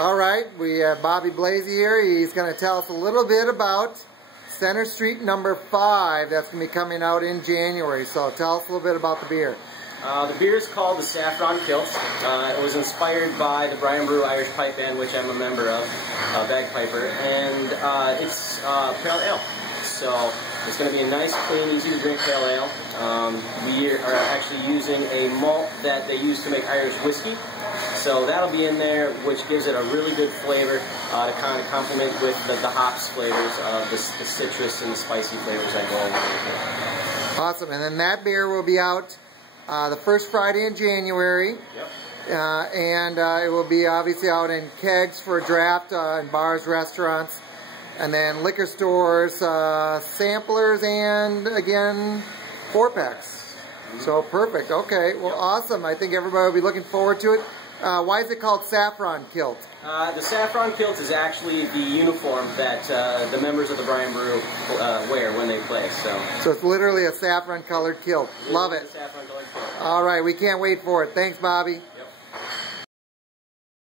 All right, we have Bobby Blasey here. He's going to tell us a little bit about Center Street number 5. That's going to be coming out in January. So tell us a little bit about the beer. The beer is called the Saffron Kilt. It was inspired by the Brian Brew Irish Pipe Band, which I'm a member of, bagpiper, and it's pale ale. So it's going to be a nice, clean, easy to drink pale ale. We are actually using a malt that they use to make Irish whiskey. So that'll be in there, which gives it a really good flavor to kind of complement with the hops flavors of the citrus and the spicy flavors that go along with it. Awesome, and then that beer will be out the first Friday in January. Yep. And it will be obviously out in kegs for draft in bars, restaurants, and then liquor stores, samplers, and again, 4-packs. So perfect. Okay. Well, awesome. I think everybody will be looking forward to it. Why is it called Saffron Kilt? The Saffron Kilt is actually the uniform that the members of the Brian Brew wear when they play. So it's literally a saffron-colored kilt. Love it. Saffron-colored kilt. All right. We can't wait for it. Thanks, Bobby.